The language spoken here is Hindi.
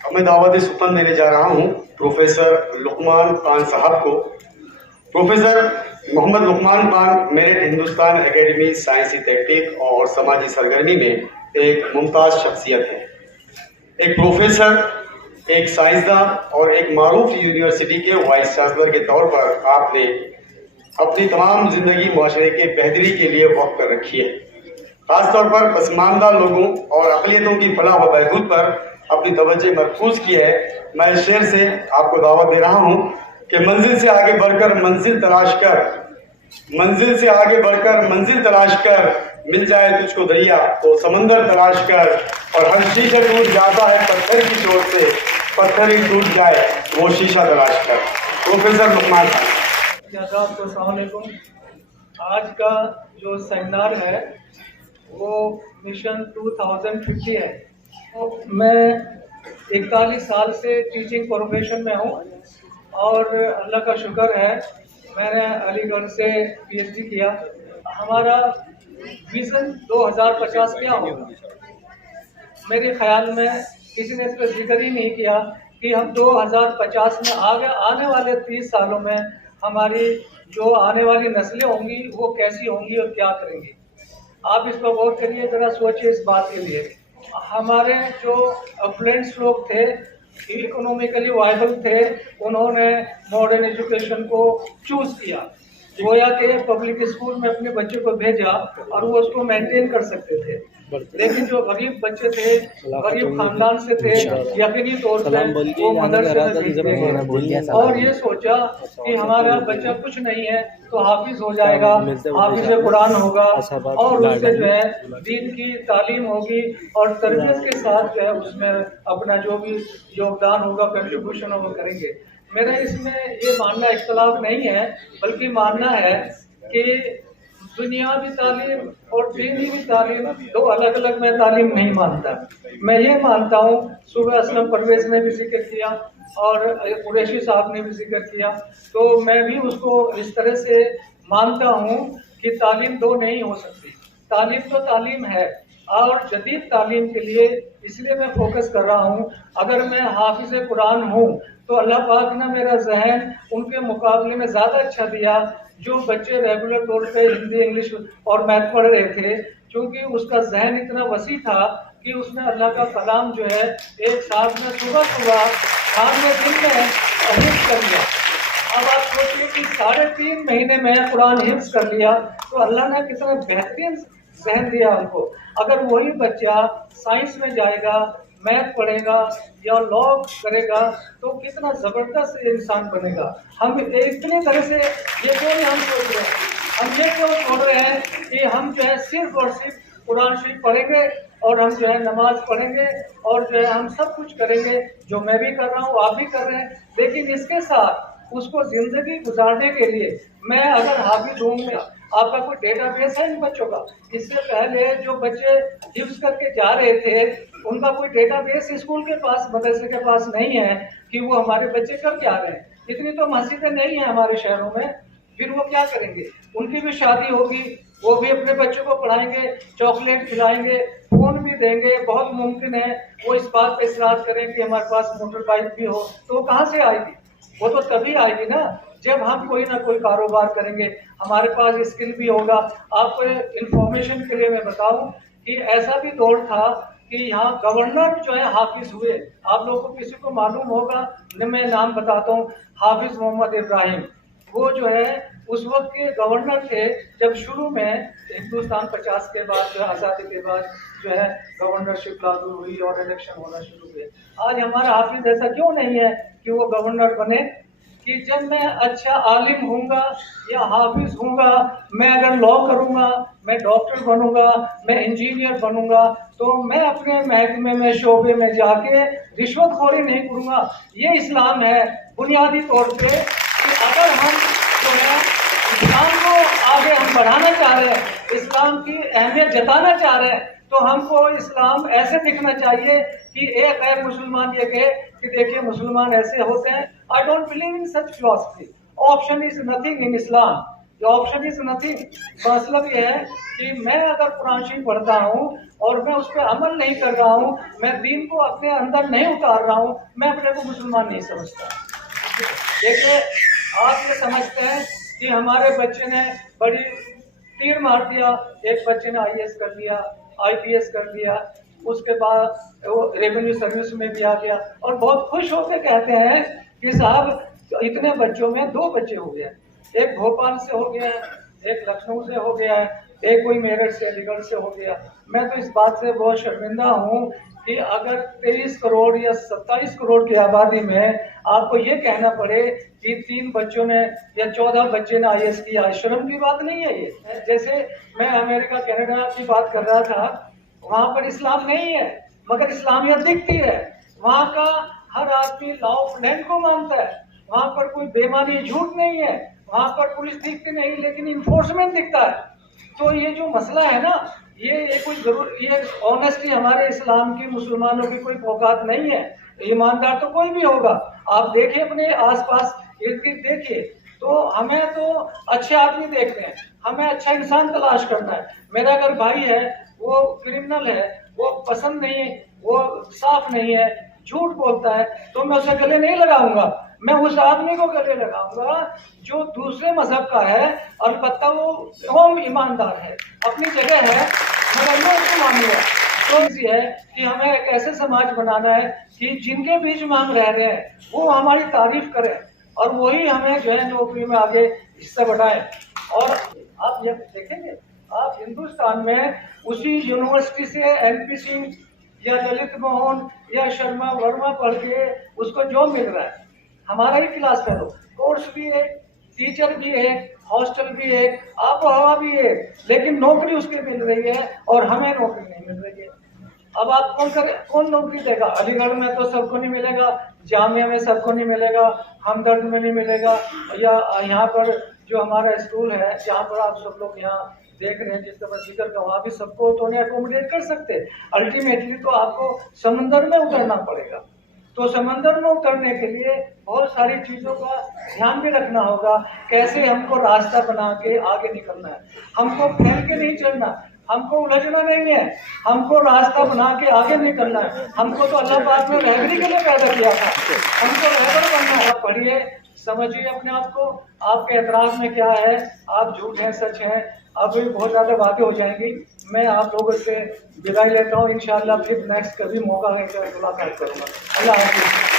अब मैं दावत सुपन देने जा रहा हूँ प्रोफेसर लुकमान खान साहब को। प्रोफेसर मोहम्मद लुकमान खान मेरिट हिंदुस्तान एकेडमी साइंसी तहकीक और समाजी सरगर्मी में एक मुमताज़ शख्सियत है। एक प्रोफेसर, एक साइंसदान और एक मारूफ यूनिवर्सिटी के वाइस चांसलर के तौर पर आपने अपनी तमाम जिंदगी माशरे के बेहतरी के लिए वक्त कर रखी है। खासतौर पर पसमानदा लोगों और अक़लियतों की फलाह व बहबूद पर अपनी तवज्जो मरकूज की है। मैं इस शेर से आपको दावत दे रहा हूँ कि मंजिल से आगे बढ़कर मंजिल तलाश कर, मंजिल से आगे बढ़कर मंजिल तलाश कर, मिल जाए तुझको दरिया तो समंदर तलाश कर, और हर शीशा टूट जाता है पत्थर की चोट से, पत्थर ही टूट जाए वो शीशा तलाश कर। प्रोफेसर लुकमान खान। आज का जो सेमिनार है वो मिशन 2050 है। तो मैं 41 साल से टीचिंग प्रोफेशन में हूँ और अल्लाह का शुक्र है मैंने अलीगढ़ से पीएचडी किया। हमारा विज़न 2050 क्या होगा, मेरे ख्याल में किसी ने इस पर जिक्र ही नहीं किया कि हम 2050 में आने वाले 30 सालों में हमारी जो आने वाली नस्लें होंगी वो कैसी होंगी और क्या करेंगी। आप इस पर गौर करिए, ज़रा सोचिए इस बात के लिए। हमारे जो अफ्लुएंट्स लोग थे, इकोनॉमिकली वायबल थे, उन्होंने मॉडर्न एजुकेशन को चूज़ किया, गोया के पब्लिक स्कूल में अपने बच्चे को भेजा और वो उसको मेंटेन कर सकते थे। लेकिन जो गरीब बच्चे थे, गरीब खानदान से थे, यकीनी तौर पर वो मदरसे में भेजते थे और ये सोचा कि हमारा बच्चा कुछ नहीं है तो हाफिज हो जाएगा, हाफिज कुरान होगा और उससे जो है दीन की तालीम होगी और तरबियत के साथ जो है उसमें अपना जो भी योगदान होगा, कंट्रीब्यूशन होगा करेंगे। मेरा इसमें ये मानना इख्तलाफ नहीं है, बल्कि मानना है कि दुनियावी तालीम और दीनी भी तालीम दो अलग अलग मैं तालीम नहीं मानता। मैं ये मानता हूँ, सुबह असलम परवेज ने भी जिक्र किया और कुरैशी साहब ने भी जिक्र किया, तो मैं भी उसको इस तरह से मानता हूँ कि तालीम दो नहीं हो सकती। तालीम तो तालीम है और जदीद तालीम के लिए इसलिए मैं फोकस कर रहा हूँ। अगर मैं हाफिज कुरान हूँ तो अल्लाह पाक ने मेरा जहन उनके मुकाबले में ज़्यादा अच्छा दिया जो बच्चे रेगुलर तौर पे हिंदी, इंग्लिश और मैथ पढ़ रहे थे, क्योंकि उसका जहन इतना वसी था कि उसने अल्लाह का कलाम जो है एक साथ में सुबह शाम में दिन में हिफ्ज़ कर लिया। अब आप सोचिए कि 3.5 महीने में कुरान हिफ्ज़ कर लिया तो अल्लाह ने कितना बेहतरीन जहन दिया उनको। अगर वही बच्चा साइंस में जाएगा, मैथ पढ़ेगा या लॉ करेगा तो कितना ज़बरदस्त इंसान बनेगा। हम इतनी तरह से ये क्यों नहीं हम सोच रहे हैं, हम ये क्यों सोच रहे हैं कि हम जो है सिर्फ और सिर्फ कुरान शरीफ पढ़ेंगे और हम जो है नमाज पढ़ेंगे और जो है हम सब कुछ करेंगे, जो मैं भी कर रहा हूँ आप भी कर रहे हैं। लेकिन इसके साथ उसको ज़िंदगी गुजारने के लिए मैं अगर हाफिज हूँ, आपका कोई डेटाबेस है इन बच्चों का? इससे पहले जो बच्चे हिफ्ज़ करके जा रहे थे उनका कोई डेटाबेस स्कूल के पास, मदरसे के पास नहीं है कि वो हमारे बच्चे कब जा रहे हैं। इतनी तो मस्जिदें नहीं है हमारे शहरों में, फिर वो क्या करेंगे? उनकी भी शादी होगी, वो भी अपने बच्चों को पढ़ाएंगे, चॉकलेट खिलाएंगे, फ़ोन भी देंगे। बहुत मुमकिन है वो इस बात पर इसरार करें कि हमारे पास मोटर बाइक भी हो, तो वो कहाँ से आएगी? वो तो तभी आएगी ना जब हम कोई ना कोई कारोबार करेंगे, हमारे पास स्किल भी होगा। आपको इंफॉर्मेशन के लिए मैं बताऊं कि ऐसा भी दौर था कि यहाँ गवर्नर जो है हाफिज हुए। आप लोगों को किसी को मालूम होगा, मैं नाम बताता हूँ, हाफिज मोहम्मद इब्राहिम। वो जो है उस वक्त के गवर्नर थे जब शुरू में हिंदुस्तान 50 के बाद जो है आज़ादी के बाद जो है गवर्नरशिप लागू हुई और इलेक्शन होना शुरू हुए। आज हमारा हाफिज ऐसा क्यों नहीं है कि वो गवर्नर बने? कि जब मैं अच्छा आलिम हूँगा या हाफिज हूँगा, मैं अगर लॉ करूँगा, मैं डॉक्टर बनूँगा, मैं इंजीनियर बनूँगा, तो मैं अपने महकमे में, शोबे में जाके रिश्वतखोरी नहीं करूँगा। ये इस्लाम है बुनियादी तौर पे कि अगर हम जो है इस्लाम को आगे हम बढ़ाना चाह रहे हैं, इस्लाम की अहमियत जताना चाह रहे हैं, तो हमको इस्लाम ऐसे दिखना चाहिए कि एक गैर मुसलमान ये कहे कि देखिए मुसलमान ऐसे होते हैं। I don't believe in such philosophy. Option is nothing in Islam. Option is nothing. मतलब ये है कि मैं अगर कुरान शरीफ पढ़ता हूँ और मैं उस पर अमल नहीं कर रहा हूँ, मैं दीन को अपने अंदर नहीं उतार रहा हूँ, मैं अपने को मुसलमान नहीं समझता। देखिए, आप ये समझते हैं कि हमारे बच्चे ने बड़ी तीर मार दिया, एक बच्चे ने आईएएस कर लिया, आईपीएस कर लिया, उसके बाद वो रेवेन्यू सर्विस में भी आ गया और बहुत खुश होकर कहते हैं कि साहब इतने बच्चों में 2 बच्चे हो गए, एक भोपाल से हो गया है, एक लखनऊ से हो गया है, एक कोई मेरठ से अलीगढ़ से हो गया। मैं तो इस बात से बहुत शर्मिंदा हूँ कि अगर 23 करोड़ या 27 करोड़ की आबादी में आपको ये कहना पड़े कि 3 बच्चों ने या 14 बच्चे ने आईएएस किया, शर्म की बात नहीं है ये। जैसे मैं अमेरिका कनाडा की बात कर रहा था, वहाँ पर इस्लाम नहीं है मगर इस्लामियत दिखती है। वहाँ का हर आदमी लॉ ऑफ लैंड को मानता है, वहाँ पर कोई बेईमानी झूठ नहीं है, वहाँ पर पुलिस दिखती नहीं लेकिन इन्फोर्समेंट दिखता है। तो ये जो मसला है ना, ये कोई जरूर, ये ऑनेस्टली हमारे इस्लाम की मुसलमानों की कोई औकात नहीं है। ईमानदार तो कोई भी होगा, आप देखिए अपने आसपास इर्द गिर्द देखिए, तो हमें तो अच्छे आदमी देखते हैं, हमें अच्छा इंसान तलाश करना है। मेरा अगर भाई है वो क्रिमिनल है, वो पसंद नहीं है, वो साफ नहीं है, झूठ बोलता है, तो मैं उसे गले नहीं लगाऊंगा। मैं उस आदमी को गले लगाऊंगा जो दूसरे मजहब का है, अलबत्ता वो ईमानदार है, अपनी जगह है, मगर मैं उसको मानूंगा। तो ये है कि हमें एक ऐसे समाज बनाना है कि जिनके बीच में हम रह रहे हैं वो हमारी तारीफ करें और वही हमें जो है नौकरी में आगे हिस्सा बढ़ाएं। और आप ये देखेंगे, आप हिंदुस्तान में उसी यूनिवर्सिटी से एमपी सिंह या ललित मोहन या शर्मा वर्मा पढ़ के उसको जॉब मिल रहा है, हमारा ही क्लास फेलो, कोर्स भी है, टीचर भी है, हॉस्टल भी है, आबो हवा भी है, लेकिन नौकरी उसके मिल रही है और हमें नौकरी नहीं मिल रही है। अब आप कौन नौकरी देगा? अलीगढ़ में तो सबको नहीं मिलेगा, जामिया में सबको नहीं मिलेगा, हमदर्द में नहीं मिलेगा, या यहाँ पर जो हमारा स्कूल है जहाँ पर आप सब लोग यहाँ देख रहे हैं जिसका मैं जिक्र का, वहाँ भी सबको तो नहीं अकोमोडेट कर सकते। अल्टीमेटली तो आपको समंदर में उतरना पड़ेगा। तो समंदर में उतरने के लिए बहुत सारी चीजों का ध्यान भी रखना होगा, कैसे हमको रास्ता बना के आगे निकलना है। हमको फैल के नहीं चलना, हमको उलझना नहीं है, हमको रास्ता बना के आगे निकलना है। हमको तो अल्लाह पाक ने रहबरी के लिए पैदा किया था, हमको रहबर बनना है। पढ़िए, समझिए अपने आप को, आपके एतराज में क्या है, आप झूठ हैं सच हैं, अब भी बहुत ज़्यादा बातें हो जाएंगी। मैं आप लोगों से विदाई लेता हूँ, इंशाअल्लाह फिर नेक्स्ट कभी मौका है मुलाकात करूँगा। अल्लाह हाफ़िज़।